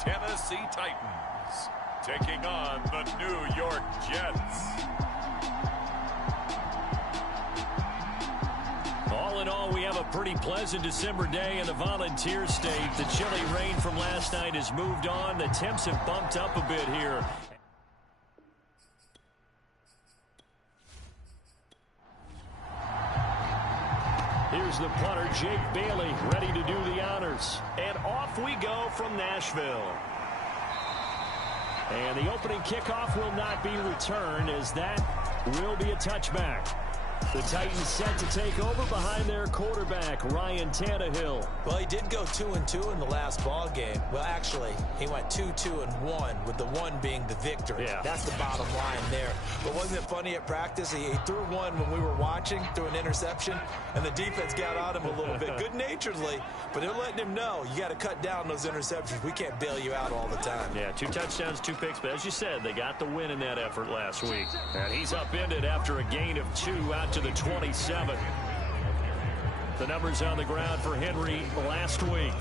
Tennessee Titans taking on the New York Jets. All in all, we have a pretty pleasant December day in the Volunteer State. The chilly rain from last night has moved on. The temps have bumped up a bit here. Here's the punter, Jake Bailey, ready to do the honors. And off we go from Nashville. And the opening kickoff will not be returned, as that will be a touchback. The Titans set to take over behind their quarterback, Ryan Tannehill. Well, he did go 2-2 in the last ball game. Well, actually, he went 2-2-1, with the one being the victory. Yeah. That's the bottom line there. But wasn't it funny at practice? He threw one when we were watching, threw an interception, and the defense got on him a little bit, good-naturedly. But they're letting him know, you got to cut down those interceptions. We can't bail you out all the time. Yeah, 2 touchdowns, 2 picks. But as you said, they got the win in that effort last week. And he's upended after a gain of 2 out to the 27. The numbers on the ground for Henry last week.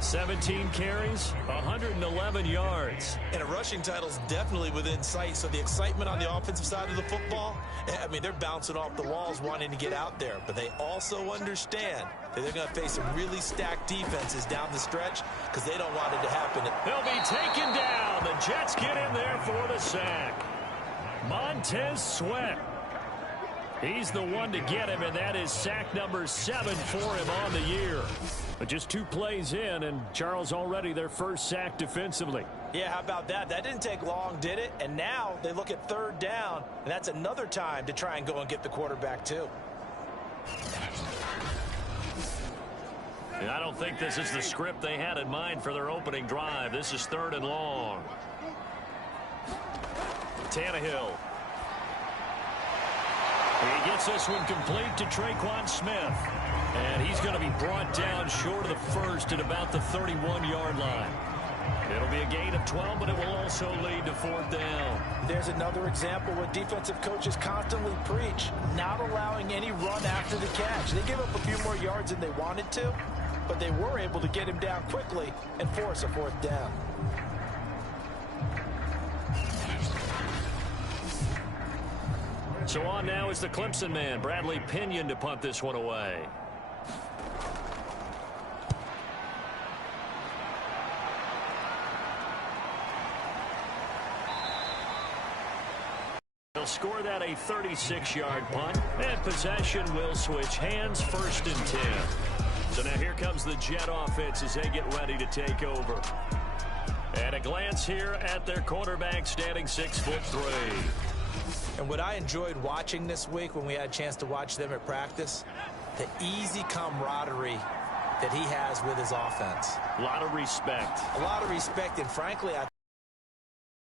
17 carries, 111 yards. And a rushing title's definitely within sight, so the excitement on the offensive side of the football, I mean, they're bouncing off the walls wanting to get out there, but they also understand that they're going to face some really stacked defenses down the stretch because they don't want it to happen. They'll be taken down. The Jets get in there for the sack. Montez Sweat. He's the one to get him, and that is sack number 7 for him on the year. But just 2 plays in, and Charles already their first sack defensively. Yeah, how about that? That didn't take long, did it? And now they look at 3rd down, and that's another time to try and go and get the quarterback, too. And I don't think this is the script they had in mind for their opening drive. This is 3rd and long. Tannehill. He gets this one complete to Traquan Smith. And he's going to be brought down short of the first at about the 31-yard line. It'll be a gain of 12, but it will also lead to 4th down. There's another example where defensive coaches constantly preach, not allowing any run after the catch. They gave up a few more yards than they wanted to, but they were able to get him down quickly and force a 4th down. So on now is the Clemson man, Bradley Pinion, to punt this one away. They'll score that a 36-yard punt, and possession will switch hands, 1st and 10. So now here comes the Jet offense as they get ready to take over. And a glance here at their quarterback, standing 6'3". And what I enjoyed watching this week when we had a chance to watch them at practice, the easy camaraderie that he has with his offense. A lot of respect. A lot of respect, and frankly,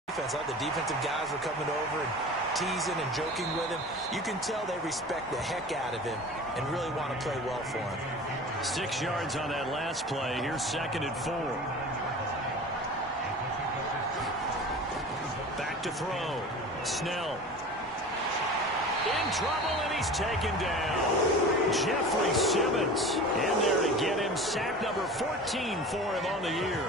the defensive guys were coming over and teasing and joking with him. You can tell they respect the heck out of him and really want to play well for him. 6 yards on that last play. Here's 2nd and 4. Back to throw. Snell. In trouble, and he's taken down. Jeffrey Simmons in there to get him. Sack number 14 for him on the year.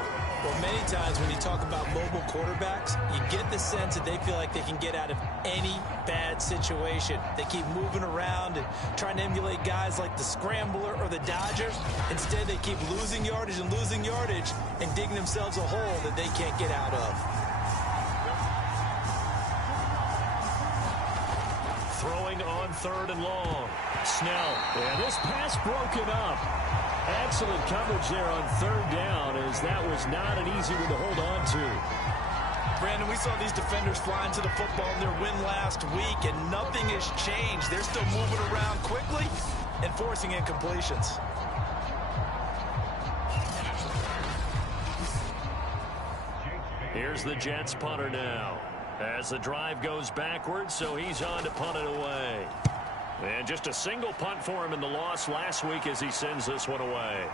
Well, many times when you talk about mobile quarterbacks, you get the sense that they feel like they can get out of any bad situation. They keep moving around and trying to emulate guys like the Scrambler or the Dodger. Instead, they keep losing yardage and digging themselves a hole that they can't get out of. Throwing on 3rd and long. Snell. And this pass broken up. Excellent coverage there on 3rd down, as that was not an easy one to hold on to. Brandon, we saw these defenders flying to the football in their win last week, and nothing has changed. They're still moving around quickly and forcing incompletions. Here's the Jets punter now, as the drive goes backwards, so he's on to punt it away. And just a single punt for him in the loss last week as he sends this one away.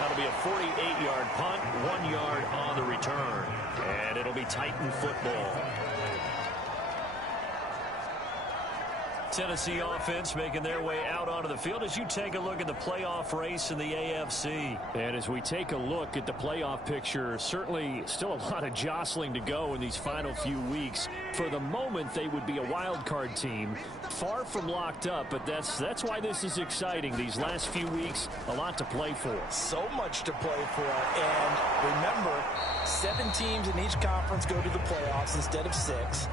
That'll be a 48-yard punt, 1 yard on the return. And it'll be Titan football. Tennessee offense making their way out onto the field as you take a look at the playoff race in the AFC. And as we take a look at the playoff picture, certainly still a lot of jostling to go in these final few weeks. For the moment, they would be a wild card team, far from locked up, but that's why this is exciting. These last few weeks, a lot to play for. So much to play for. And remember, 7 teams in each conference go to the playoffs instead of 6.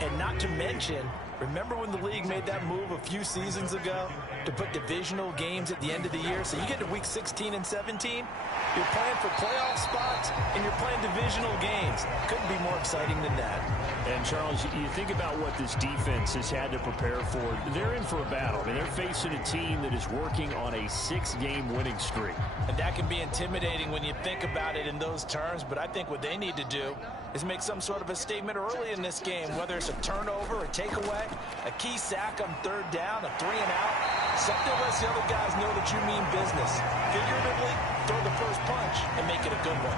And not to mention, remember when the league made that move a few seasons ago to put divisional games at the end of the year? So you get to week 16 and 17, you're playing for playoff spots, and you're playing divisional games. Couldn't be more exciting than that. And, Charles, you think about what this defense has had to prepare for. They're in for a battle. I mean, they're facing a team that is working on a 6-game winning streak. And that can be intimidating when you think about it in those terms, but I think what they need to do is make some sort of a statement early in this game, whether it's a turnover, a takeaway, a key sack on 3rd down, a 3-and-out, something lets the other guys know that you mean business. Figuratively, throw the first punch and make it a good one.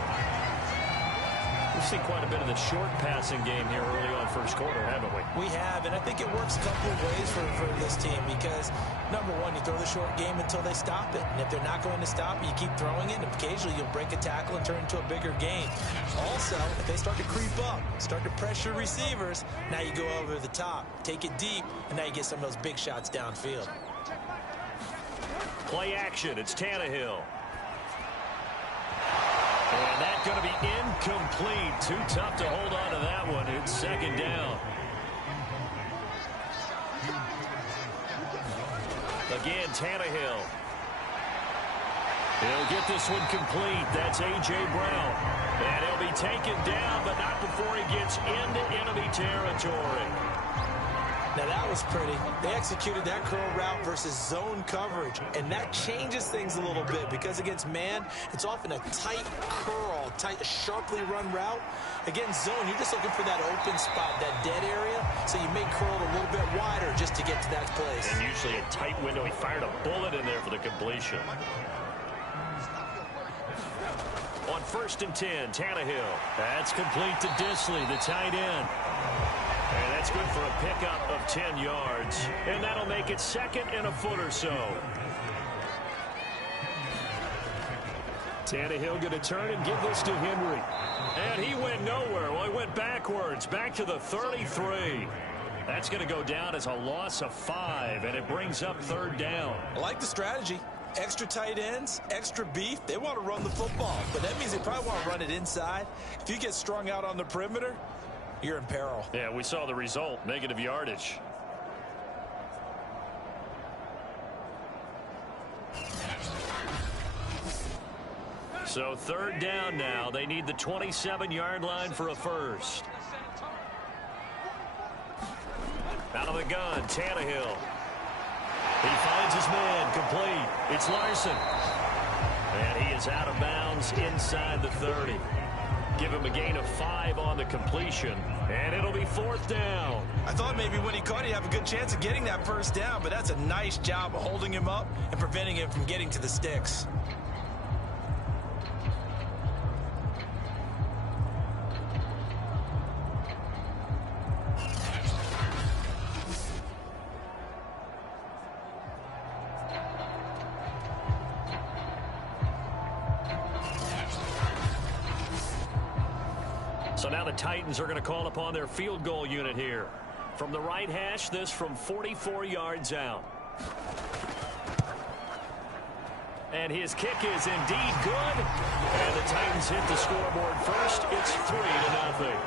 We've seen quite a bit of the short passing game here early on first quarter, haven't we? We have, and I think it works a couple of ways for this team because, number one, you throw the short game until they stop it. And if they're not going to stop it, you keep throwing it, and occasionally you'll break a tackle and turn it into a bigger game. Also, if they start to creep up, start to pressure receivers, now you go over the top, take it deep, and now you get some of those big shots downfield. Play action. It's Tannehill. And that's going to be incomplete. Too tough to hold on to that one. It's 2nd down. Again, Tannehill. He'll get this one complete. That's A.J. Brown. And he'll be taken down, but not before he gets into enemy territory. Now that was pretty. They executed that curl route versus zone coverage, and that changes things a little bit because against man, it's often a tight curl, sharply run route. Against zone, you're just looking for that open spot, that dead area, so you may curl it a little bit wider just to get to that place. And usually a tight window. He fired a bullet in there for the completion. On 1st and 10, Tannehill. That's complete to Disley, the tight end. And that's good for a pickup of 10 yards. And that'll make it 2nd and a foot or so. Tannehill going to turn and give this to Henry. And he went nowhere. Well, he went backwards, back to the 33. That's going to go down as a loss of 5, and it brings up 3rd down. I like the strategy. Extra tight ends, extra beef. They want to run the football, but that means they probably want to run it inside. If you get strung out on the perimeter, you're in peril. Yeah, we saw the result, negative yardage. So 3rd down now. They need the 27-yard line for a first. Out of the gun, Tannehill. He finds his man, complete. It's Larson. And he is out of bounds inside the 30. Give him a gain of 5 on the completion, and it'll be 4th down. I thought maybe when he caught it, he'd have a good chance of getting that first down, but that's a nice job of holding him up and preventing him from getting to the sticks. So now the Titans are going to call upon their field goal unit here. From the right hash, this from 44 yards out. And his kick is indeed good. And the Titans hit the scoreboard first. It's 3-0.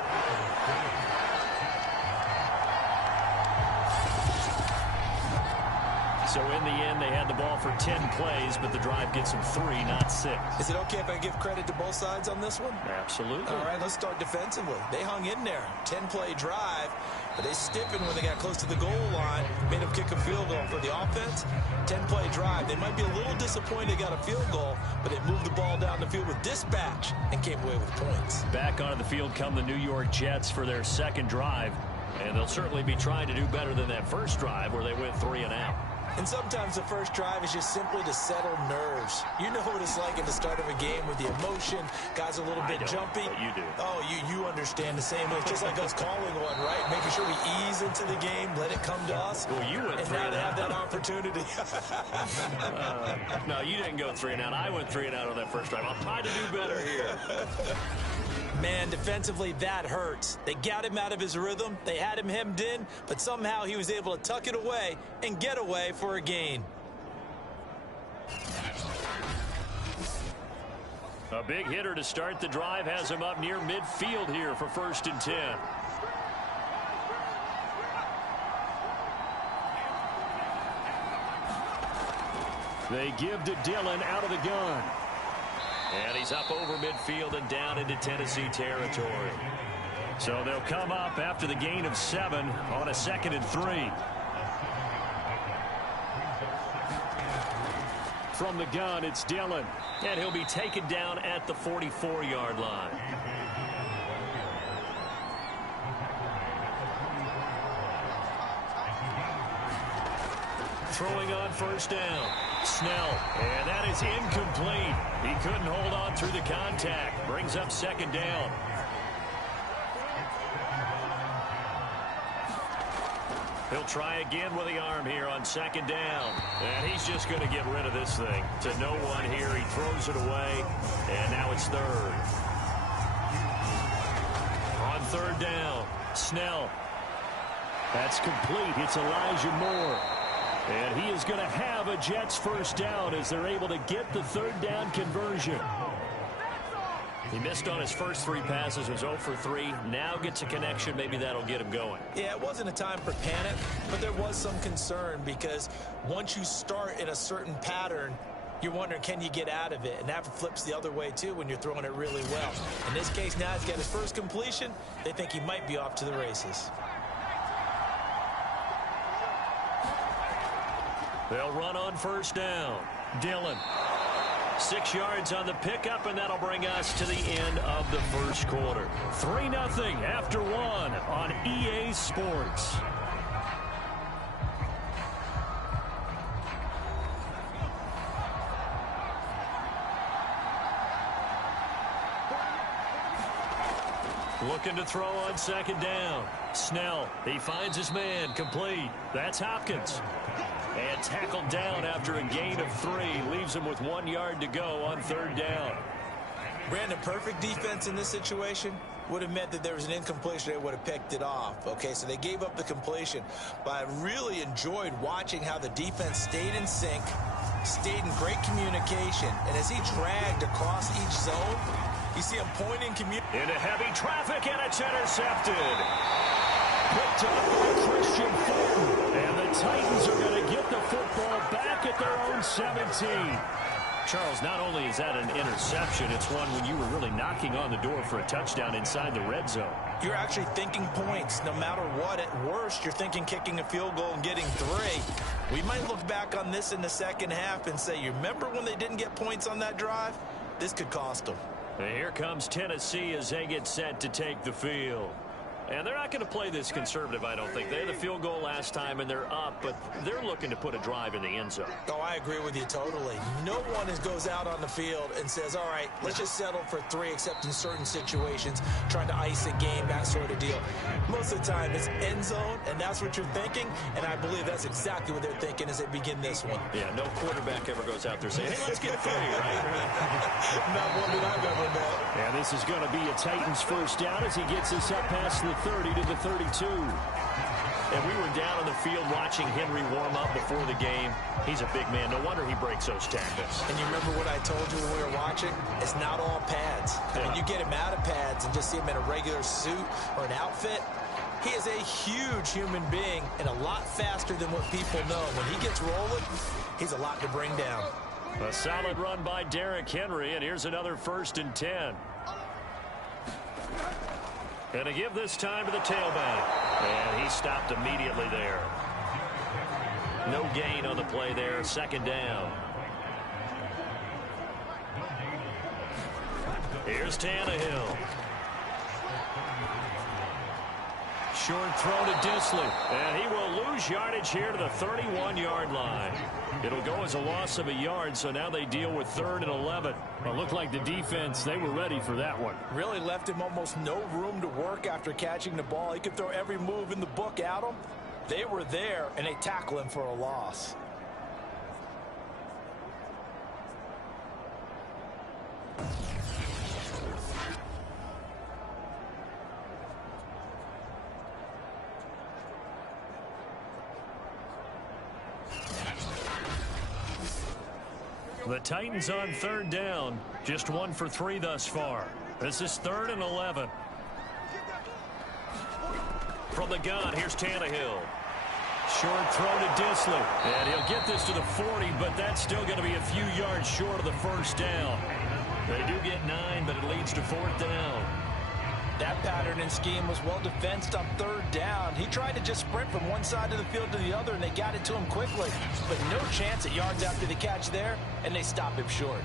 So in the end, they had the ball for 10 plays, but the drive gets them 3, not 6. Is it okay if I give credit to both sides on this one? Absolutely. All right, let's start defensively. They hung in there. 10-play drive, but they stiffened when they got close to the goal line, made them kick a field goal. For the offense, 10-play drive. They might be a little disappointed they got a field goal, but they moved the ball down the field with dispatch and came away with points. Back onto the field come the New York Jets for their second drive, and they'll certainly be trying to do better than that first drive where they went 3 and out. And sometimes the first drive is just simply to settle nerves. You know what it's like at the start of a game with the emotion. Guys are a little bit jumpy. You do. Oh, you understand the same way. It's just like us calling one, right? Making sure we ease into the game, let it come to us. Well, you went and 3 now and they have out. that opportunity. No, you didn't go 3 and out. I went 3 and out on that first drive. I'll try to do better here. Man, defensively, that hurts. They got him out of his rhythm. They had him hemmed in, but somehow he was able to tuck it away and get away for a gain. A big hitter to start the drive has him up near midfield here for 1st and 10. They give to Dillon out of the gun. And he's up over midfield and down into Tennessee territory. So they'll come up after the gain of 7 on a 2nd and 3. From the gun, it's Dillon. And he'll be taken down at the 44-yard line. Throwing on 1st down. Snell, and that is incomplete. He couldn't hold on through the contact. Brings up 2nd down. He'll try again with the arm here on 2nd down. And he's just going to get rid of this thing. To no one here. He throws it away. And now it's 3rd. On 3rd down, Snell. That's complete. It's Elijah Moore. And he is going to have a Jets 1st down as they're able to get the 3rd down conversion. He missed on his first 3 passes, was 0 for 3. Now gets a connection. Maybe that'll get him going. Yeah, it wasn't a time for panic, but there was some concern because once you start in a certain pattern, you're wondering, can you get out of it? And that flips the other way, too, when you're throwing it really well. In this case, now he's got his first completion. They think he might be off to the races. They'll run on 1st down. Dillon. 6 yards on the pickup, and that'll bring us to the end of the 1st quarter. 3-0 after 1 on EA Sports. Looking to throw on 2nd down. Snell. He finds his man. Complete. That's Hopkins. And tackled down after a gain of 3. Leaves him with 1 yard to go on 3rd down. Brandon, perfect defense in this situation would have meant that there was an incompletion. They would have picked it off. Okay, so they gave up the completion. But I really enjoyed watching how the defense stayed in sync, stayed in great communication. And as he dragged across each zone, you see him pointing into heavy traffic, and it's intercepted. Picked up by Christian Fulton. And the Titans are going to get the football back at their own 17. Charles, not only is that an interception, it's one when you were really knocking on the door for a touchdown inside the red zone. You're actually thinking points no matter what. At worst, you're thinking kicking a field goal and getting 3. We might look back on this in the 2nd half and say, you remember when they didn't get points on that drive? This could cost them. And here comes Tennessee as they get set to take the field. And they're not going to play this conservative, I don't think. They had a field goal last time, and they're up, but they're looking to put a drive in the end zone. Oh, I agree with you totally. No one goes out on the field and says, all right, let's just settle for 3, except in certain situations, trying to ice a game, that sort of deal. Most of the time, it's end zone, and that's what you're thinking, and I believe that's exactly what they're thinking as they begin this one. Yeah, no quarterback ever goes out there saying, hey, let's get 3, right? Not one that I've ever met. And this is going to be a Titans 1st down as he gets this up past the 30 to the 32. And we were down on the field watching Henry warm up before the game. He's a big man. No wonder he breaks those tackles. And you remember what I told you when we were watching? It's not all pads. I mean, you get him out of pads and just see him in a regular suit or an outfit. He is a huge human being and a lot faster than what people know. When he gets rolling, he's a lot to bring down. A solid run by Derrick Henry, and here's another 1st and 10. And to give this time to the tailback. And he stopped immediately there. No gain on the play there. 2nd down. Here's Tannehill. Short throw to Disley. And he will lose yardage here to the 31-yard line. It'll go as a loss of a yard, so now they deal with 3rd and 11. Well, it looked like the defense, they were ready for that one. Really left him almost no room to work after catching the ball. He could throw every move in the book at him. They were there, and they tackle him for a loss. The Titans on 3rd down. Just 1 for 3 thus far. This is 3rd and 11. From the gun, here's Tannehill. Short throw to Disley. And he'll get this to the 40, but that's still going to be a few yards short of the first down. They do get 9, but it leads to 4th down. That pattern and scheme was well defensed on 3rd down. He tried to just sprint from one side of the field to the other, and they got it to him quickly. But no chance at yards after the catch there, and they stop him short.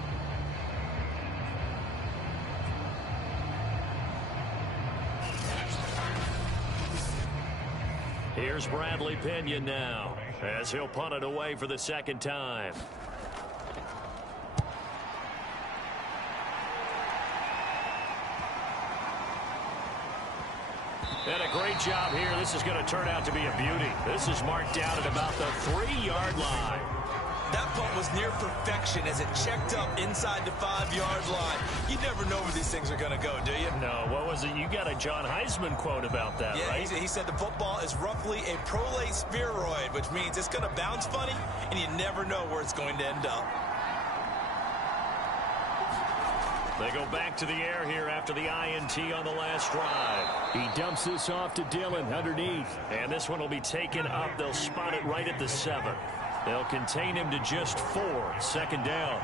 Here's Bradley Pinion now, as he'll punt it away for the 2nd time. And a great job here. This is going to turn out to be a beauty. This is marked down at about the 3-yard line. That punt was near perfection as it checked up inside the 5-yard line. You never know where these things are going to go, do you? No, what was it? You got a John Heisman quote about that, yeah, right? He said the football is roughly a prolate spheroid, which means it's going to bounce funny, and you never know where it's going to end up. They go back to the air here after the INT on the last drive. He dumps this off to Dillon underneath. And this one will be taken up. They'll spot it right at the 7. They'll contain him to just 4. 2nd down.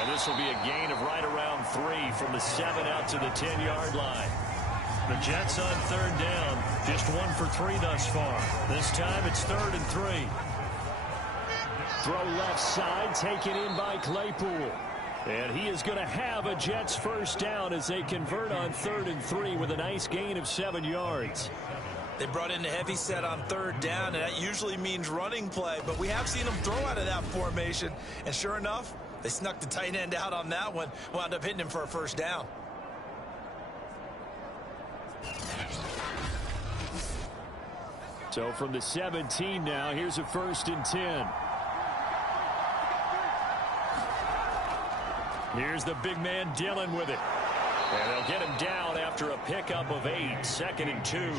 And this will be a gain of right around 3 from the 7 out to the 10-yard line. The Jets on 3rd down. Just 1 for 3 thus far. This time it's 3rd and 3. Throw left side, taken in by Claypool. And he is going to have a Jets first down as they convert on 3rd and 3 with a nice gain of 7 yards. They brought in a heavy set on 3rd down, and that usually means running play. But we have seen them throw out of that formation. And sure enough, they snuck the tight end out on that one. Wound up hitting him for a first down. So from the 17 now, here's a 1st and 10. Here's the big man Dillon with it. And they'll get him down after a pickup of 8. 2nd and 2.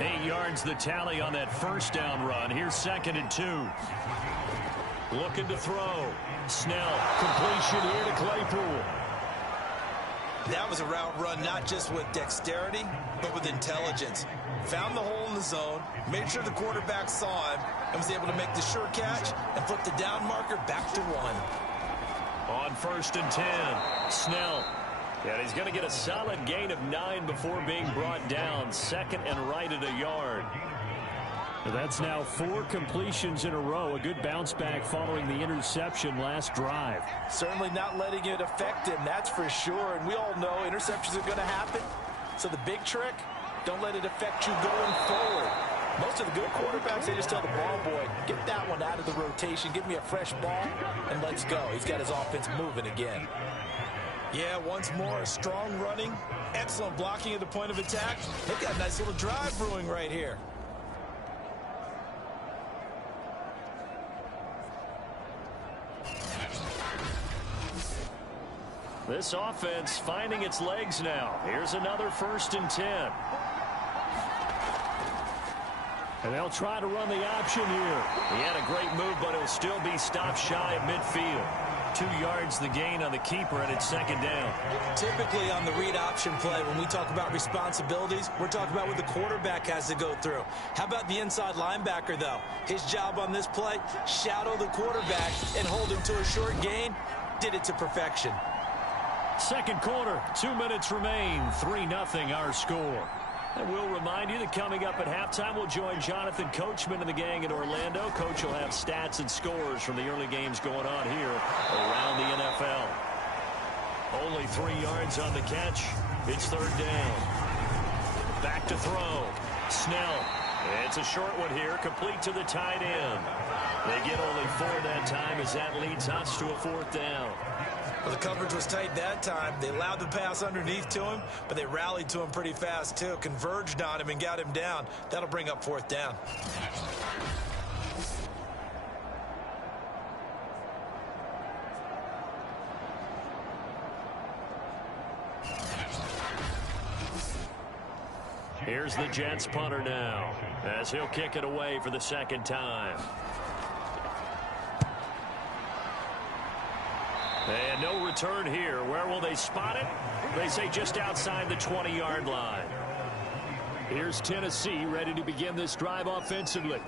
8 yards the tally on that first down run. Here's 2nd and 2. Looking to throw. Snell. Completion here to Claypool. That was a route run not just with dexterity, but with intelligence. Found the hole in the zone, made sure the quarterback saw him, and was able to make the sure catch and flip the down marker back to 1. On 1st and 10, Snell. And he's going to get a solid gain of 9 before being brought down. 2nd and right at a yard. That's now 4 completions in a row. A good bounce back following the interception last drive. Certainly not letting it affect him, that's for sure. And we all know interceptions are going to happen. So the big trick, don't let it affect you going forward. Most of the good quarterbacks, they just tell the ball boy, get that one out of the rotation, give me a fresh ball, and let's go. He's got his offense moving again. Yeah, once more, strong running, excellent blocking at the point of attack. They've got a nice little drive brewing right here. This offense finding its legs now. Here's another 1st and 10. And they'll try to run the option here. He had a great move, but he'll still be stopped shy of midfield. 2 yards the gain on the keeper, and it's 2nd down. Typically on the read option play, when we talk about responsibilities, we're talking about what the quarterback has to go through. How about the inside linebacker, though? His job on this play, shadow the quarterback and hold him to a short gain. Did it to perfection. 2nd quarter, 2 minutes remain. 3-0 our score. And we'll remind you that coming up at halftime, we'll join Jonathan Coachman and the gang in Orlando. Coach will have stats and scores from the early games going on here around the NFL. Only 3 yards on the catch. It's third down. Back to throw. Snell. It's a short one here, complete to the tight end. They get only 4 that time as that leads us to a fourth down. Well, the coverage was tight that time. They allowed the pass underneath to him, but they rallied to him pretty fast, too. Converged on him and got him down. That'll bring up fourth down. Here's the Jets punter now, as he'll kick it away for the second time. And no return here. Where will they spot it? They say just outside the 20-yard line. Here's Tennessee ready to begin this drive offensively.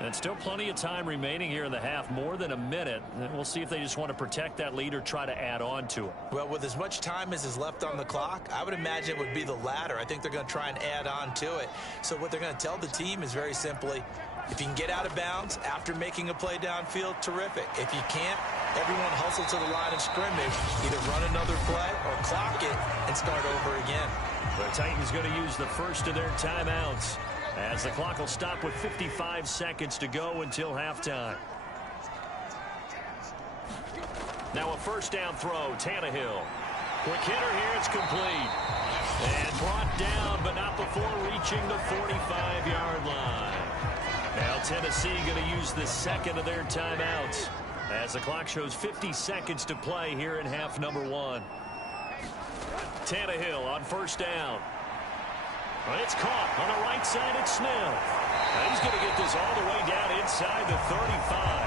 And still plenty of time remaining here in the half, more than a minute. And we'll see if they just want to protect that lead or try to add on to it. Well, with as much time as is left on the clock, I would imagine it would be the latter. I think they're going to try and add on to it. So what they're going to tell the team is very simply, if you can get out of bounds after making a play downfield, terrific. If you can't, everyone hustle to the line of scrimmage, either run another play or clock it and start over again. The Titans going to use the first of their timeouts, as the clock will stop with 55 seconds to go until halftime. Now a first down throw, Tannehill. Quick hitter here, it's complete. And brought down, but not before reaching the 45-yard line. Now Tennessee going to use the second of their timeouts, as the clock shows 50 seconds to play here in half number 1. Tannehill on first down. It's caught on the right side at Snell. And he's going to get this all the way down inside the 35.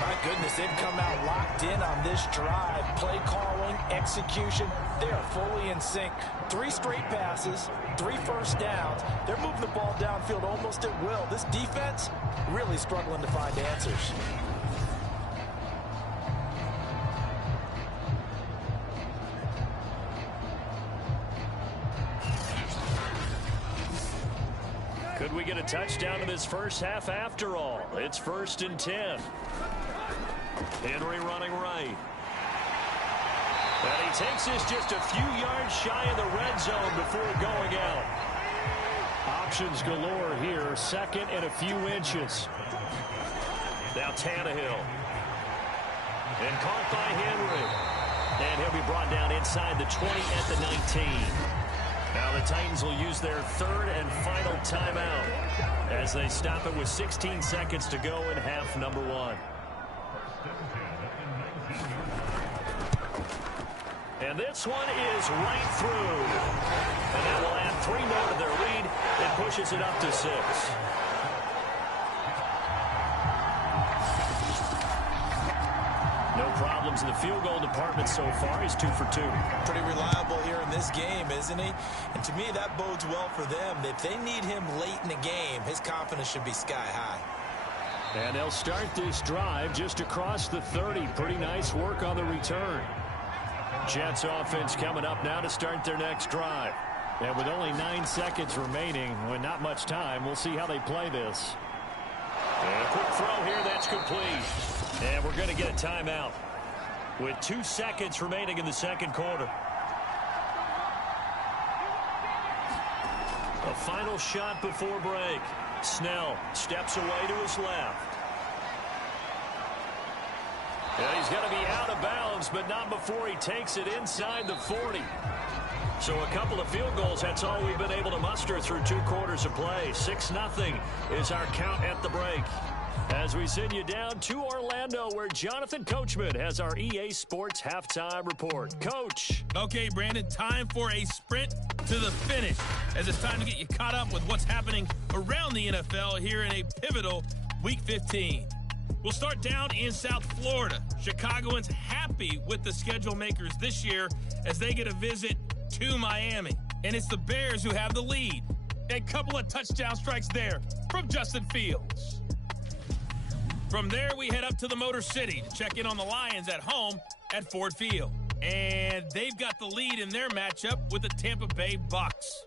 My goodness, they've come out locked in on this drive. Play calling, execution, they are fully in sync. 3 straight passes, 3 first downs. They're moving the ball downfield almost at will. This defense really struggling to find answers. Could we get a touchdown in this first half after all? It's 1st and 10. Henry running right. And he takes this just a few yards shy of the red zone before going out. Options galore here. Second and a few inches. Now Tannehill. And caught by Henry. And he'll be brought down inside the 20 at the 19. Now the Titans will use their third and final timeout as they stop it with 16 seconds to go in half number 1. And this one is right through. And that will add 3 more to their lead. It pushes it up to 6. No problems in the field goal department so far. He's 2 for 2. Pretty reliable here in this game, isn't he? And to me, that bodes well for them. If they need him late in the game, his confidence should be sky high. And they'll start this drive just across the 30. Pretty nice work on the return. Jets offense coming up now to start their next drive. And with only 9 seconds remaining, with not much time, we'll see how they play this. And a quick throw here, that's complete. And we're going to get a timeout with 2 seconds remaining in the second quarter. A final shot before break. Snell steps away to his left. And he's going to be out of bounds, but not before he takes it inside the 40. So a couple of field goals, that's all we've been able to muster through 2 quarters of play. 6-0 is our count at the break. As we send you down to Orlando, where Jonathan Coachman has our EA Sports halftime report. Coach. Okay, Brandon, time for a sprint to the finish, as it's time to get you caught up with what's happening around the NFL here in a pivotal Week 15. We'll start down in South Florida. Chicagoans happy with the schedule makers this year as they get a visit to Miami. And it's the Bears who have the lead. A couple of touchdown strikes there from Justin Fields. From there, we head up to the Motor City to check in on the Lions at home at Ford Field. And they've got the lead in their matchup with the Tampa Bay Bucks.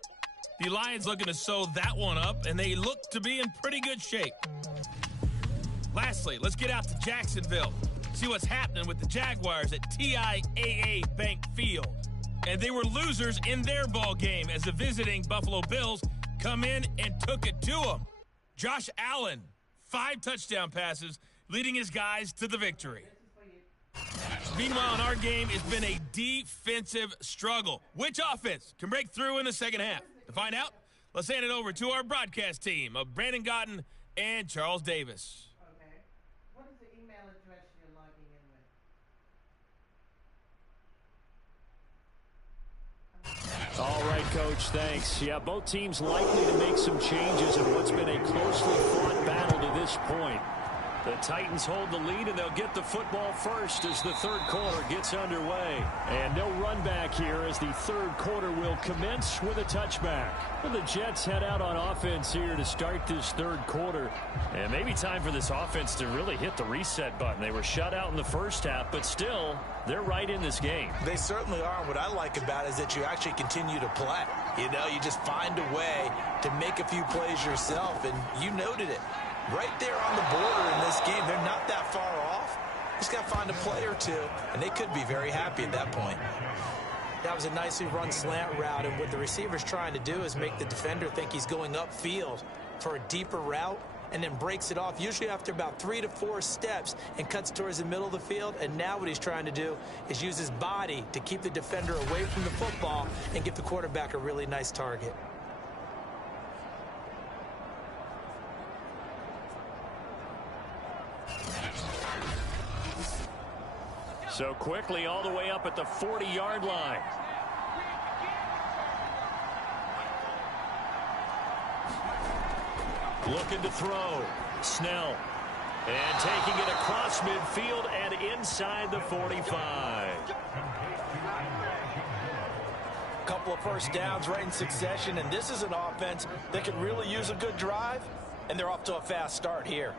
The Lions looking to sew that one up, and they look to be in pretty good shape. Lastly, let's get out to Jacksonville. See what's happening with the Jaguars at TIAA Bank Field. And they were losers in their ball game as the visiting Buffalo Bills come in and took it to them. Josh Allen, 5 touchdown passes, leading his guys to the victory. Meanwhile, in our game, it's been a defensive struggle. Which offense can break through in the second half? To find out, let's hand it over to our broadcast team of Brandon Gotten and Charles Davis. Okay. What is the email address you're logging in with? All right, Coach, thanks. Yeah, both teams likely to make some changes in what's been a closely fought battle to this point. The Titans hold the lead, and they'll get the football first as the third quarter gets underway. And no run back here as the third quarter will commence with a touchback. And the Jets head out on offense here to start this third quarter. And maybe time for this offense to really hit the reset button. They were shut out in the first half, but still, they're right in this game. They certainly are. What I like about it is that you actually continue to play. You know, you just find a way to make a few plays yourself, and you noted it. Right there on the border in this game, they're not that far off. Just got to find a play or two, and they could be very happy at that point. That was a nicely run slant route, and what the receiver's trying to do is make the defender think he's going upfield for a deeper route, and then breaks it off, usually after about 3 to 4 steps, and cuts towards the middle of the field. And now what he's trying to do is use his body to keep the defender away from the football and give the quarterback a really nice target. So quickly all the way up at the 40-yard line. Looking to throw. Snell. And taking it across midfield and inside the 45. Couple of first downs right in succession, and this is an offense that could really use a good drive, and they're off to a fast start here.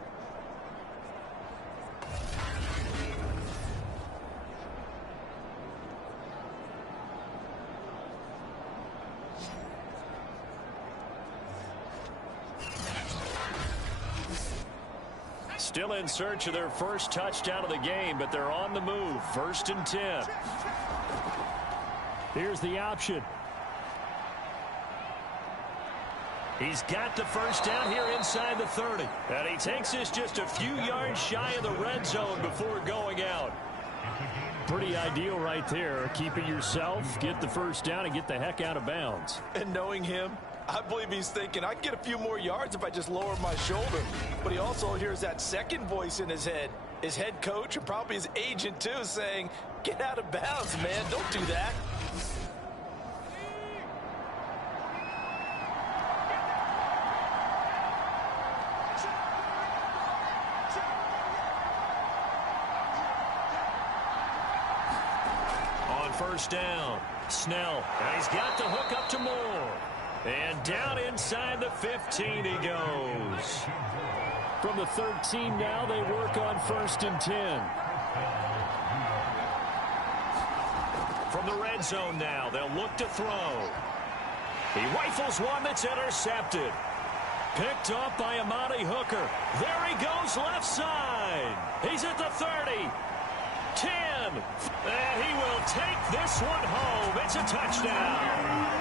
Still in search of their first touchdown of the game, but they're on the move. 1st and 10. Here's the option. He's got the first down here inside the 30. And he takes this just a few yards shy of the red zone before going out. Pretty ideal right there. Keep it yourself, get the first down, and get the heck out of bounds. And knowing him, I believe he's thinking, I can get a few more yards if I just lower my shoulder. But he also hears that second voice in his head, his head coach and probably his agent too, saying, get out of bounds, man. Don't do that. On first down, Snell. And he's got the hook up to Moore. And down inside the 15 he goes. From the 13 now, they work on 1st and 10. From the red zone now, they'll look to throw. He rifles one that's intercepted. Picked off by Amani Hooker. There he goes left side. He's at the 30. 10. And he will take this one home. It's a touchdown.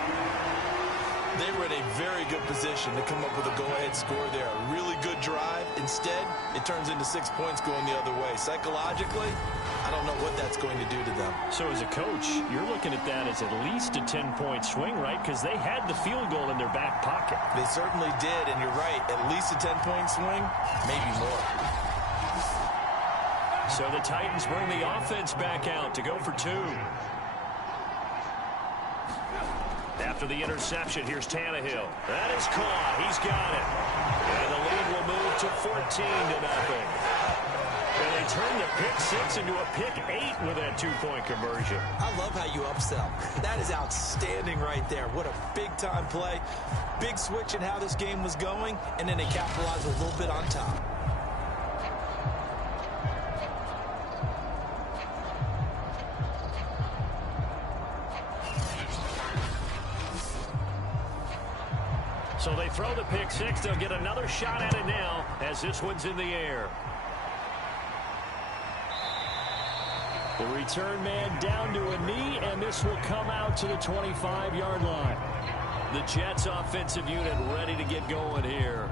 They were in a very good position to come up with a go-ahead score there. A really good drive. Instead, it turns into 6 points going the other way. Psychologically, I don't know what that's going to do to them. So as a coach, you're looking at that as at least a 10-point swing, right? Because they had the field goal in their back pocket. They certainly did, and you're right. At least a 10-point swing, maybe more. So the Titans bring the offense back out to go for 2. After the interception, here's Tannehill. That is caught. He's got it. And the lead will move to 14-0. And they turn the pick 6 into a pick 8 with that 2-point conversion. I love how you upsell. That is outstanding right there. What a big-time play. Big switch in how this game was going, and then they capitalized a little bit on top. So they throw the pick 6. They'll get another shot at it now as this one's in the air. The return man down to a knee, and this will come out to the 25-yard line. The Jets offensive unit ready to get going here.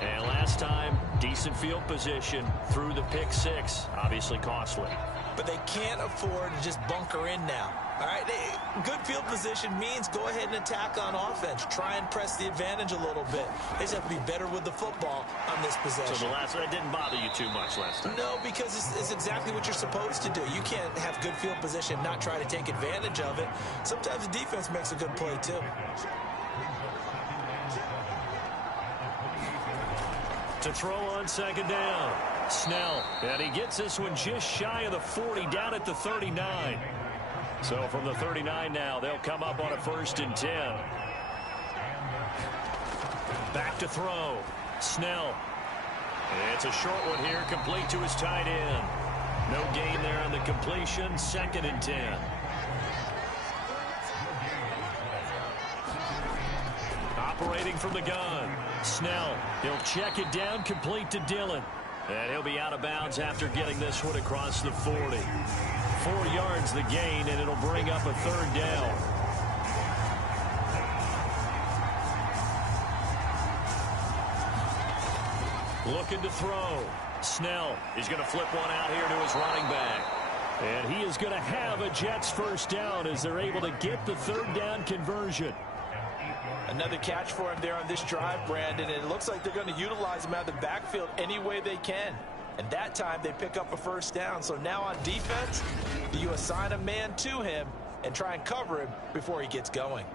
And last time, decent field position through the pick six. Obviously costly. But they can't afford to just bunker in now. All right, good field position means go ahead and attack on offense. Try and press the advantage a little bit. They just have to be better with the football on this possession. So that didn't bother you too much last time? No, because it's exactly what you're supposed to do. You can't have good field position, not try to take advantage of it. Sometimes the defense makes a good play, too. To throw on second down. Snell, and he gets this one just shy of the 40, down at the 39. So from the 39 now, they'll come up on a 1st and 10. Back to throw. Snell. It's a short one here, complete to his tight end. No gain there on the completion, 2nd and 10. Operating from the gun. Snell, he'll check it down, complete to Dillon. And he'll be out of bounds after getting this one across the 40. 4 yards the gain, and it'll bring up a 3rd down. Looking to throw. Snell, he's going to flip one out here to his running back. And he is going to have a Jets 1st down as they're able to get the 3rd down conversion. Another catch for him there on this drive, Brandon, and it looks like they're going to utilize him out of the backfield any way they can. And that time they pick up a 1st down. So now on defense, do you assign a man to him and try and cover him before he gets going?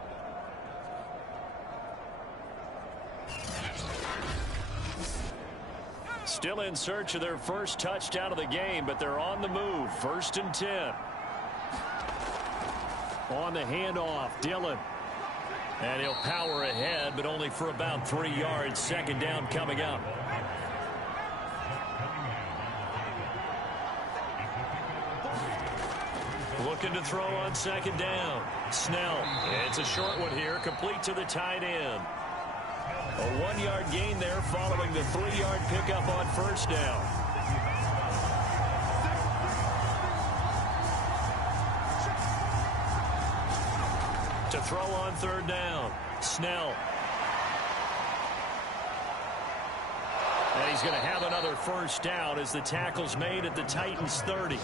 Still in search of their first touchdown of the game, but they're on the move. 1st and 10. On the handoff, Dillon. And he'll power ahead, but only for about 3 yards. 2nd down coming up. Looking to throw on 2nd down. Snell. It's a short one here, complete to the tight end. A 1-yard gain there following the 3-yard pickup on 1st down. To throw on 3rd down. Snell. And he's going to have another 1st down as the tackle's made at the Titans' 30.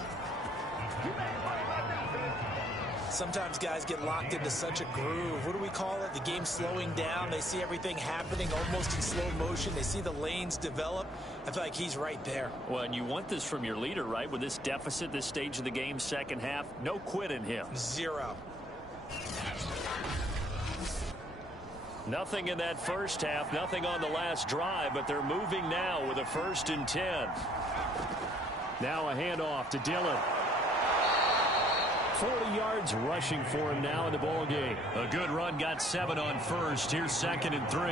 Sometimes guys get locked into such a groove. What do we call it? The game's slowing down. They see everything happening almost in slow motion. They see the lanes develop. I feel like he's right there. Well, and you want this from your leader, right? With this deficit, this stage of the game, 2nd half, no quit in him. 0. Nothing in that 1st half, nothing on the last drive, but they're moving now with a 1st and 10. Now a handoff to Dillon. 40 yards rushing for him now in the ball game. A good run, got 7 on 1st. Here's 2nd and 3.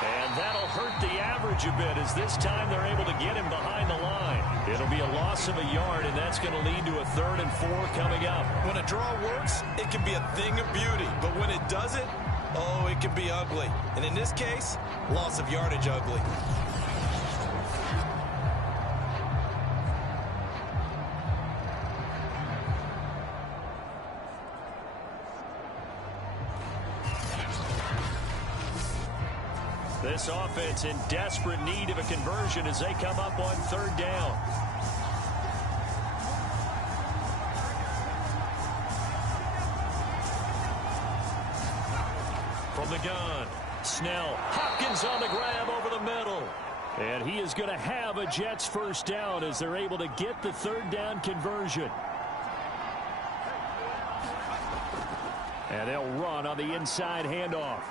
And that'll hurt the average a bit as this time they're able to get him behind the line. It'll be a loss of a yard, and that's going to lead to a 3rd and 4 coming up. When a draw works, it can be a thing of beauty. But when it doesn't, oh, it can be ugly. And in this case, loss of yardage ugly. This offense in desperate need of a conversion as they come up on 3rd down. From the gun, Snell. Hopkins on the grab over the middle. And he is going to have a Jets 1st down as they're able to get the 3rd down conversion. And they'll run on the inside handoff.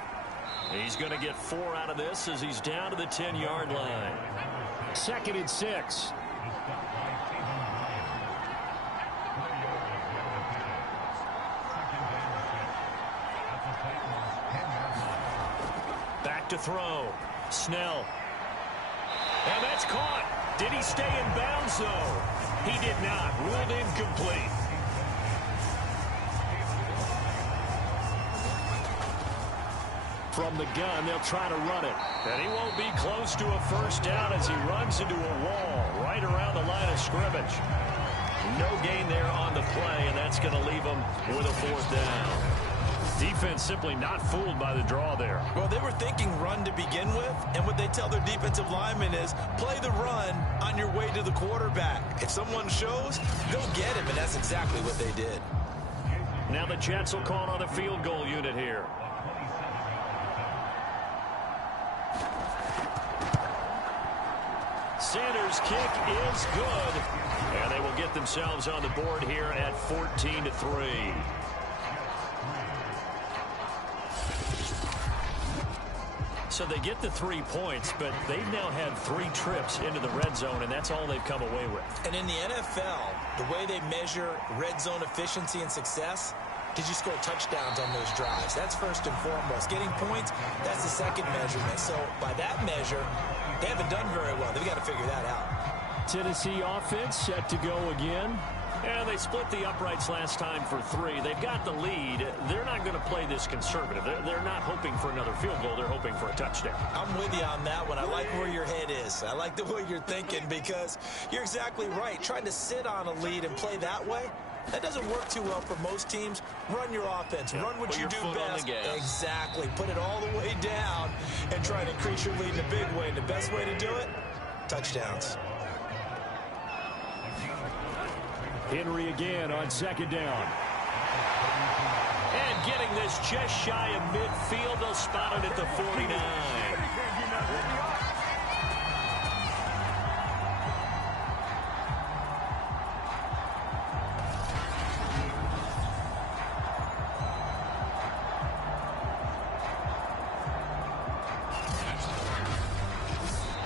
He's going to get 4 out of this as he's down to the 10-yard line. 2nd and 6. Back to throw. Snell. And that's caught. Did he stay in bounds, though? He did not. Ruled incomplete. From the gun, they'll try to run it. And he won't be close to a first down as he runs into a wall right around the line of scrimmage. No gain there on the play, and that's going to leave him with a fourth down. Defense simply not fooled by the draw there. Well, they were thinking run to begin with, and what they tell their defensive linemen is play the run on your way to the quarterback. If someone shows, go get him, and that's exactly what they did. Now the Jets will call on the field goal unit here. Sanders' kick is good, and they will get themselves on the board here at 14-3. So they get the 3 points, but they've now had 3 trips into the red zone, and that's all they've come away with. And in the NFL, the way they measure red zone efficiency and success, did you score touchdowns on those drives? That's first and foremost. Getting points, that's the second measurement. So by that measure, they haven't done very well. They've got to figure that out. Tennessee offense set to go again. And they split the uprights last time for 3. They've got the lead. They're not going to play this conservative. They're not hoping for another field goal. They're hoping for a touchdown. I'm with you on that one. I like where your head is. I like the way you're thinking because you're exactly right. Trying to sit on a lead and play that way, that doesn't work too well for most teams. Run your offense. Yeah, run what you do best. Exactly. Put it all the way down and try to increase your lead in a big way. And the best way to do it, touchdowns. Henry again on second down. And getting this just shy of midfield. They'll spot it at the 49.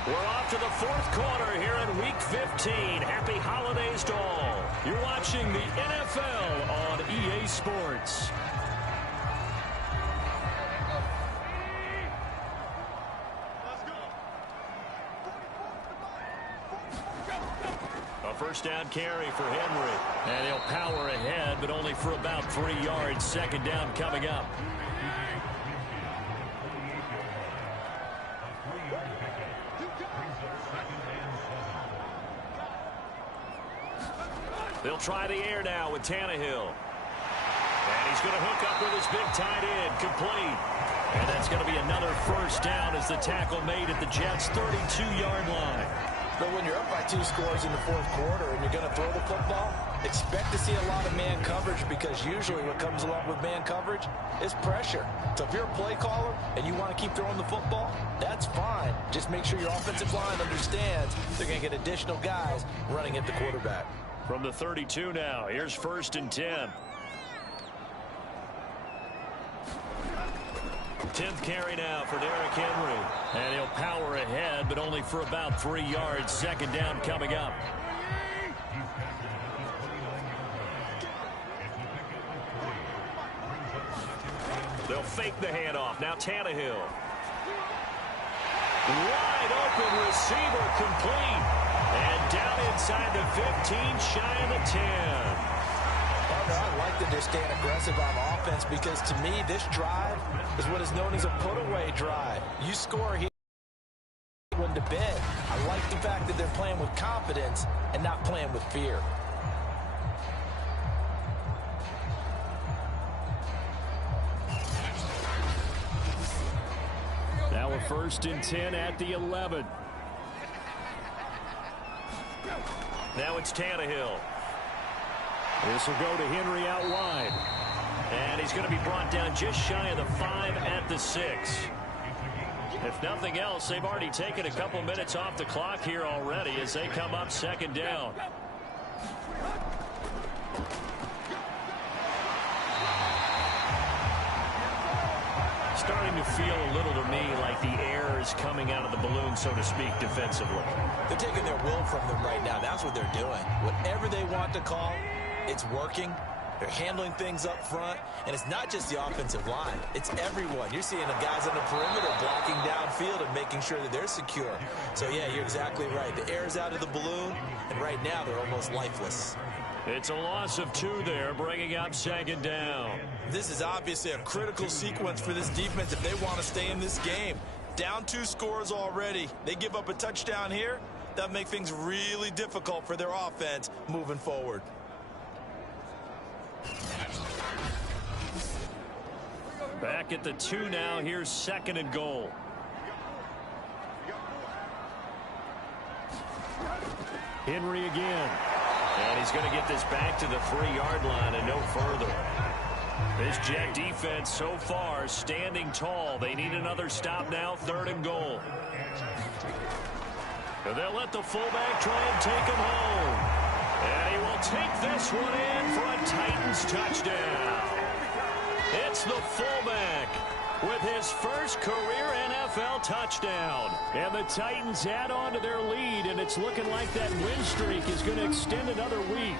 We're off to the fourth quarter here in Week 15. Happy holidays to all. You're watching the NFL on EA Sports. A first down carry for Henry. And he'll power ahead, but only for about 3 yards. Second down coming up. They'll try the air now with Tannehill. And he's going to hook up with his big tight end, complete. And that's going to be another first down as the tackle made at the Jets' 32-yard line. But when you're up by 2 scores in the fourth quarter and you're going to throw the football, expect to see a lot of man coverage because usually what comes along with man coverage is pressure. So if you're a play caller and you want to keep throwing the football, that's fine. Just make sure your offensive line understands they're going to get additional guys running at the quarterback. From the 32 now, here's 1st and 10. 10th carry now for Derrick Henry. And he'll power ahead, but only for about 3 yards. Second down coming up. They'll fake the handoff. Now Tannehill. Wide open receiver, complete. And down inside the 15, shy of the 10. I like that they're staying aggressive on offense because to me, this drive is what is known as a put-away drive. You score here, win to bed. I like the fact that they're playing with confidence and not playing with fear. Now a 1st and 10 at the 11. Now it's Tannehill. This will go to Henry out wide. And he's going to be brought down just shy of the 5 at the 6. If nothing else, they've already taken a couple minutes off the clock here already as they come up second down. Starting to feel a little to me like the air is coming out of the balloon, so to speak, defensively. They're taking their will from them right now. That's what they're doing. Whatever they want to call, it's working. They're handling things up front, and it's not just the offensive line. It's everyone. You're seeing the guys on the perimeter blocking downfield and making sure that they're secure. So, yeah, you're exactly right. The air's out of the balloon, and right now they're almost lifeless. It's a loss of 2 there, bringing up second down. This is obviously a critical sequence for this defense if they want to stay in this game. Down 2 scores already. They give up a touchdown here. That make things really difficult for their offense moving forward. Back at the 2 now. Here's 2nd and goal. Henry again. And he's going to get this back to the 3-yard line and no further. This Jet defense so far standing tall. They need another stop now. 3rd and goal. And they'll let the fullback try and take him home. And he will take this one in for a Titans touchdown. It's the fullback with his first career NFL touchdown. And the Titans add on to their lead, and it's looking like that win streak is going to extend another week.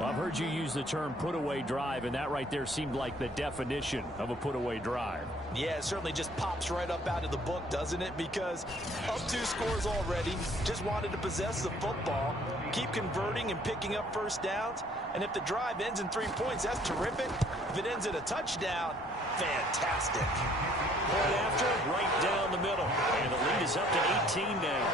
Well, I've heard you use the term put-away drive, and that right there seemed like the definition of a put-away drive. Yeah, it certainly just pops right up out of the book, doesn't it? Because up 2 scores already, just wanted to possess the football, keep converting and picking up first downs. And if the drive ends in 3 points, that's terrific. If it ends in a touchdown, fantastic. Right after, right down the middle. And the lead is up to 18 now.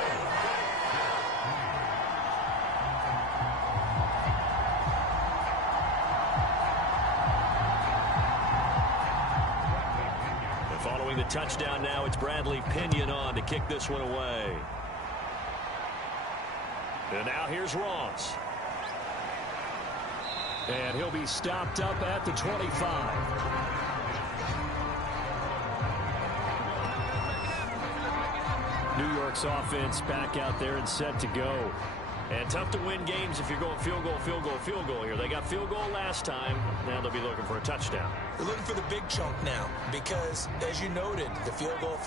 Following the touchdown now, it's Bradley Pinion on to kick this one away. And now here's Ross. And he'll be stopped up at the 25. New York's offense back out there and set to go. And tough to win games if you're going field goal, field goal, field goal here. They got field goal last time. Now they'll be looking for a touchdown. They're looking for the big chunk now because, as you noted, the field goal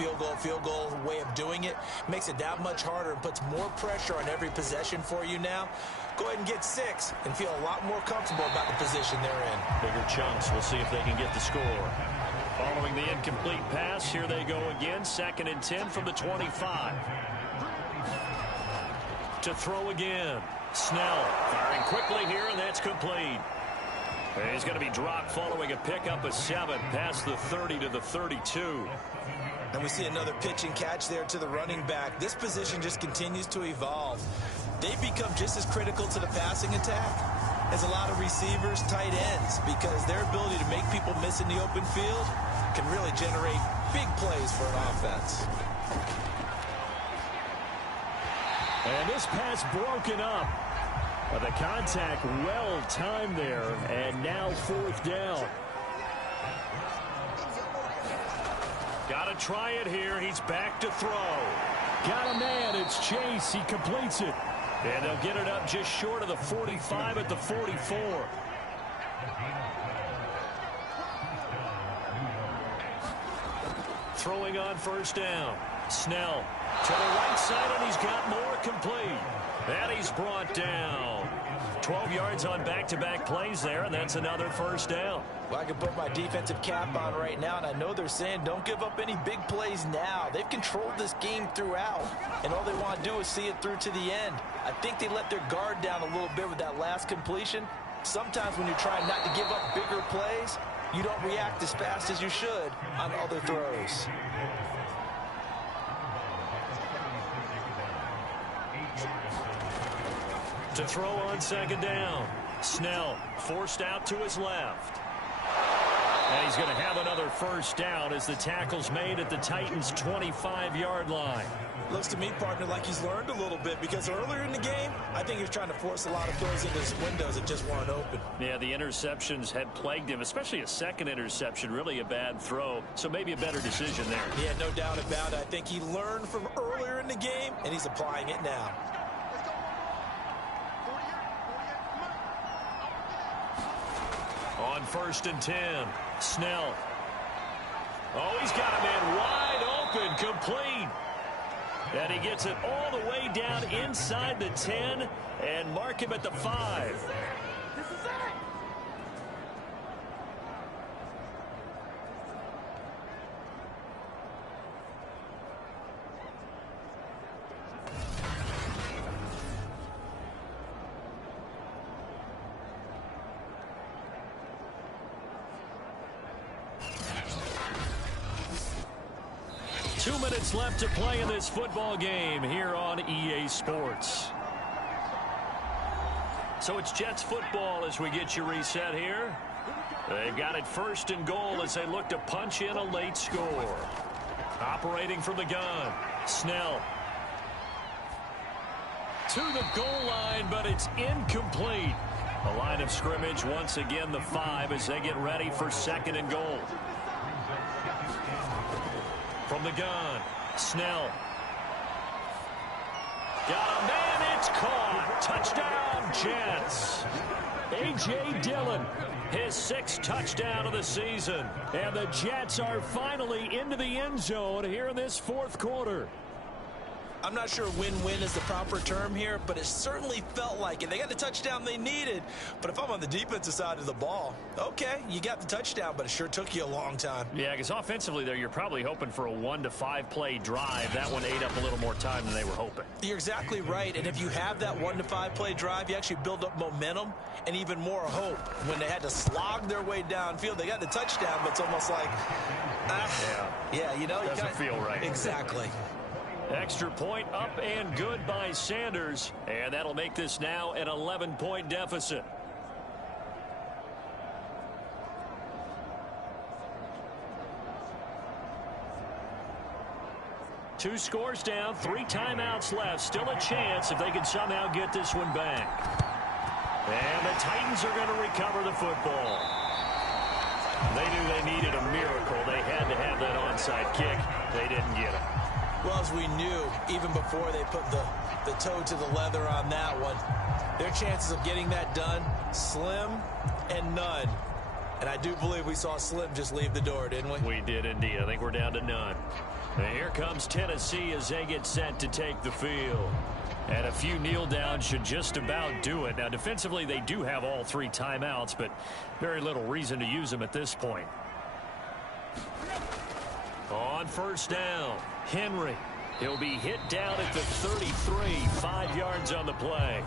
way of doing it makes it that much harder and puts more pressure on every possession for you now. Go ahead and get 6 and feel a lot more comfortable about the position they're in. Bigger chunks. We'll see if they can get the score. Following the incomplete pass, here they go again. 2nd and 10 from the 25. To throw again. Snell firing quickly here, and that's complete. And he's going to be dropped following a pickup of 7 past the 30 to the 32. And we see another pitch and catch there to the running back. This position just continues to evolve. They become just as critical to the passing attack as a lot of receivers, tight ends, because their ability to make people miss in the open field can really generate big plays for an offense. And this pass broken up. The contact well timed there, and now 4th down. Got to try it here. He's back to throw. Got a man. It's Chase. He completes it. And they'll get it up just short of the 45 at the 44. Throwing on 1st down. Snell to the right side, and he's got more complete. And he's brought down. 12 yards on back-to-back plays there, and that's another 1st down. Well, I can put my defensive cap on right now, and I know they're saying don't give up any big plays now. They've controlled this game throughout, and all they want to do is see it through to the end. I think they let their guard down a little bit with that last completion. Sometimes when you're trying not to give up bigger plays, you don't react as fast as you should on other throws. To throw on 2nd down. Snell forced out to his left. And he's going to have another 1st down as the tackle's made at the Titans' 25-yard line. Looks to me, partner, like he's learned a little bit because earlier in the game, I think he was trying to force a lot of throws into his windows that just weren't open. Yeah, the interceptions had plagued him, especially a 2nd interception, really a bad throw. So maybe a better decision there. Yeah, no doubt about it. I think he learned from earlier in the game, and he's applying it now. On 1st and 10, Snell. Oh, he's got a man wide open, complete. And he gets it all the way down inside the 10 and mark him at the 5. 2 minutes left to play in this football game here on EA Sports. So it's Jets football as we get you reset here. They've got it first and goal as they look to punch in a late score. Operating from the gun, Snell. To the goal line, but it's incomplete. The line of scrimmage, once again, the 5 as they get ready for second and goal. From the gun, Snell. Got a man, it's caught. Touchdown, Jets. A.J. Dillon, his 6th touchdown of the season. And the Jets are finally into the end zone here in this 4th quarter. I'm not sure win-win is the proper term here, but it certainly felt like it. They got the touchdown they needed, but if I'm on the defensive side of the ball, okay, you got the touchdown, but it sure took you a long time. Yeah, because offensively there, you're probably hoping for a 1 to 5 play drive. That one ate up a little more time than they were hoping. You're exactly right, and if you have that 1 to 5 play drive, you actually build up momentum and even more hope. When they had to slog their way downfield, they got the touchdown, but it's almost like, yeah, you know. Doesn't feel right. Exactly. Extra point up and good by Sanders. And that'll make this now an 11-point deficit. Two scores down, 3 timeouts left. Still a chance if they can somehow get this one back. And the Titans are going to recover the football. They knew they needed a miracle. They had to have that onside kick. They didn't get it. Well, as we knew, even before they put the toe to the leather on that one, their chances of getting that done, slim and none. And I do believe we saw Slim just leave the door, didn't we? We did indeed. I think we're down to none. And here comes Tennessee as they get set to take the field. And a few kneel downs should just about do it. Now, defensively, they do have all 3 timeouts, but very little reason to use them at this point. On first down, Henry. He'll be hit down at the 33, 5 yards on the play.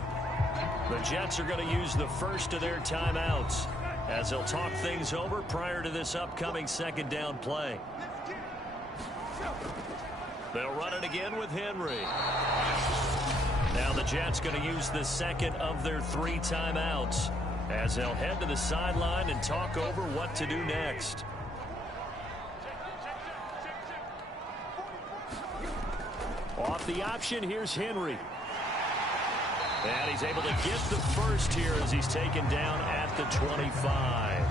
The Jets are going to use the first of their timeouts as they'll talk things over prior to this upcoming second down play. They'll run it again with Henry. Now the Jets going to use the second of their 3 timeouts as they'll head to the sideline and talk over what to do next. Off the option, here's Henry. And he's able to get the first here as he's taken down at the 25.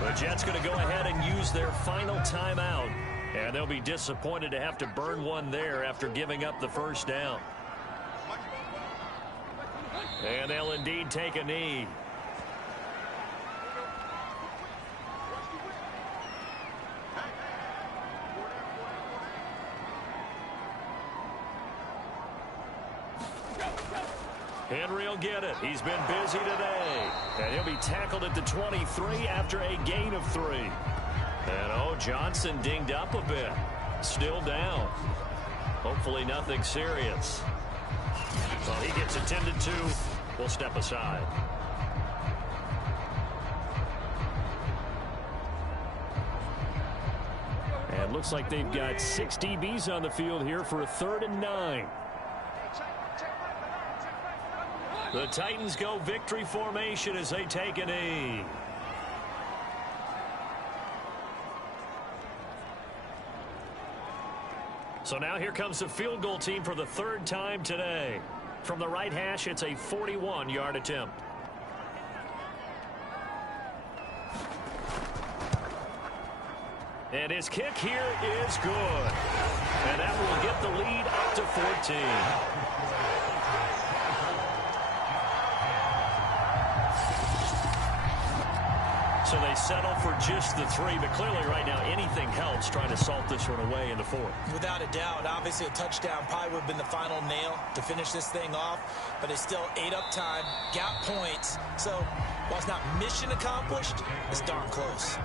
The Jets going to go ahead and use their final timeout. And they'll be disappointed to have to burn one there after giving up the first down. And they'll indeed take a knee. Henry will get it. He's been busy today. And he'll be tackled at the 23 after a gain of 3. And, Johnson dinged up a bit. Still down. Hopefully nothing serious. Well, he gets attended to. We'll step aside. And looks like they've got 6 DBs on the field here for a 3rd and 9. The Titans go victory formation as they take a knee. So now here comes the field goal team for the 3rd time today. From the right hash, it's a 41-yard attempt. And his kick here is good. And that will get the lead up to 14. So they settle for just the 3, but clearly right now anything helps trying to salt this one away in the 4th. Without a doubt, obviously a touchdown probably would have been the final nail to finish this thing off, but it's still ate up time, got points. So while it's not mission accomplished, it's darn close.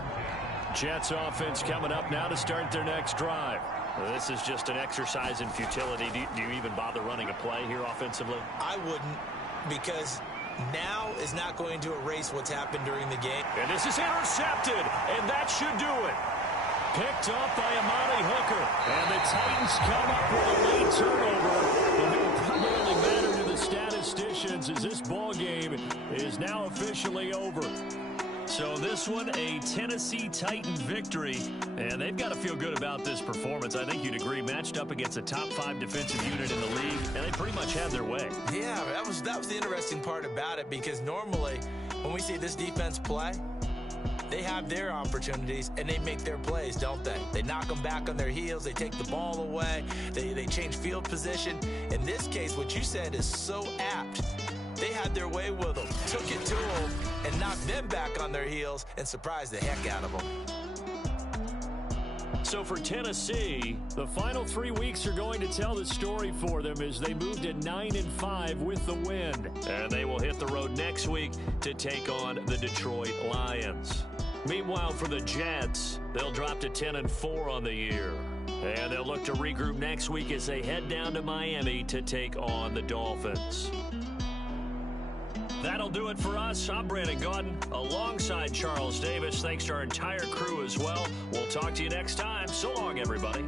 Jets offense coming up now to start their next drive. This is just an exercise in futility. Do you even bother running a play here offensively? I wouldn't, because now is not going to erase what's happened during the game. And this is intercepted, and that should do it. Picked off by Amani Hooker. And the Titans come up with a late turnover. And it will primarily matter to the statisticians as this ball game is now officially over. So this one, a Tennessee Titan victory, and they've got to feel good about this performance. I think you'd agree, matched up against a top 5 defensive unit in the league, and they pretty much had their way. Yeah, that was the interesting part about it, because normally when we see this defense play, they have their opportunities and they make their plays, don't they? They knock them back on their heels. They take the ball away. They change field position. In this case, what you said is so apt. They had their way with them, took it to them, and knocked them back on their heels and surprised the heck out of them. So for Tennessee, the final 3 weeks are going to tell the story for them as they moved to 9-5 with the win. And they will hit the road next week to take on the Detroit Lions. Meanwhile, for the Jets, they'll drop to 10-4 on the year. And they'll look to regroup next week as they head down to Miami to take on the Dolphins. That'll do it for us. I'm Brandon Gaudin alongside Charles Davis. Thanks to our entire crew as well. We'll talk to you next time. So long, everybody.